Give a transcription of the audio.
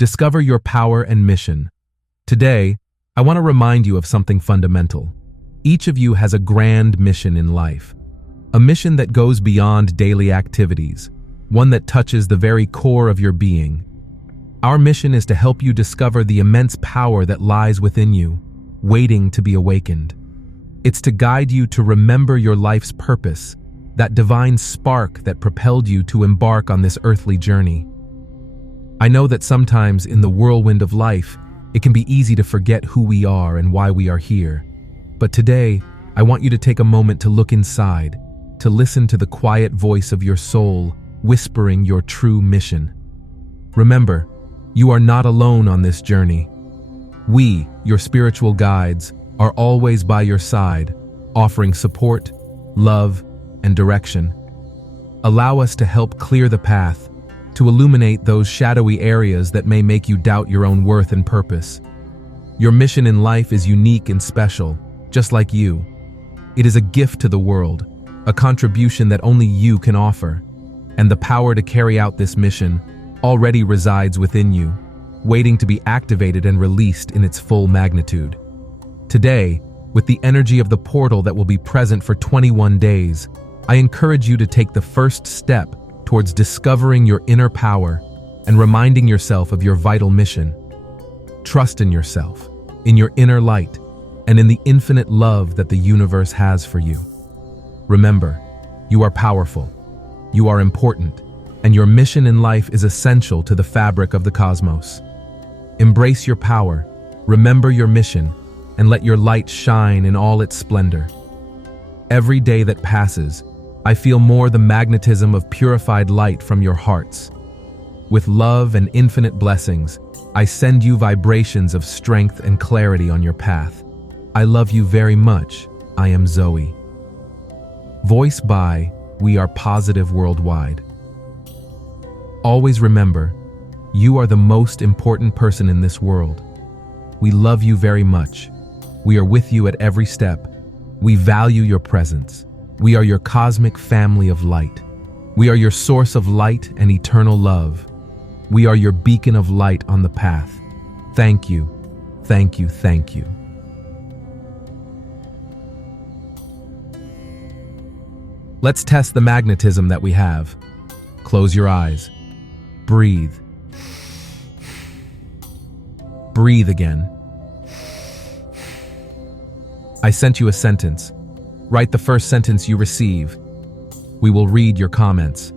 Discover your power and mission. Today, I want to remind you of something fundamental. Each of you has a grand mission in life. A mission that goes beyond daily activities, one that touches the very core of your being. Our mission is to help you discover the immense power that lies within you, waiting to be awakened. It's to guide you to remember your life's purpose, that divine spark that propelled you to embark on this earthly journey. I know that sometimes in the whirlwind of life, it can be easy to forget who we are and why we are here. But today, I want you to take a moment to look inside, to listen to the quiet voice of your soul, whispering your true mission. Remember, you are not alone on this journey. We, your spiritual guides, are always by your side, offering support, love, and direction. Allow us to help clear the path, to illuminate those shadowy areas that may make you doubt your own worth and purpose. Your mission in life is unique and special, just like you. It is a gift to the world, a contribution that only you can offer. And the power to carry out this mission already resides within you, waiting to be activated and released in its full magnitude. Today, with the energy of the portal that will be present for 21 days, I encourage you to take the first step towards discovering your inner power and reminding yourself of your vital mission. Trust in yourself, in your inner light, and in the infinite love that the universe has for you. Remember, you are powerful, you are important, and your mission in life is essential to the fabric of the cosmos. Embrace your power, remember your mission, and let your light shine in all its splendor. Every day that passes, I feel more the magnetism of purified light from your hearts. With love and infinite blessings, I send you vibrations of strength and clarity on your path. I love you very much. I am Zoe. Voice by We Are Positive Worldwide. Always remember, you are the most important person in this world. We love you very much. We are with you at every step. We value your presence. We are your cosmic family of light. We are your source of light and eternal love. We are your beacon of light on the path. Thank you, thank you, thank you. Let's test the magnetism that we have. Close your eyes. Breathe. Breathe again. I sent you a sentence. Write the first sentence you receive. We will read your comments.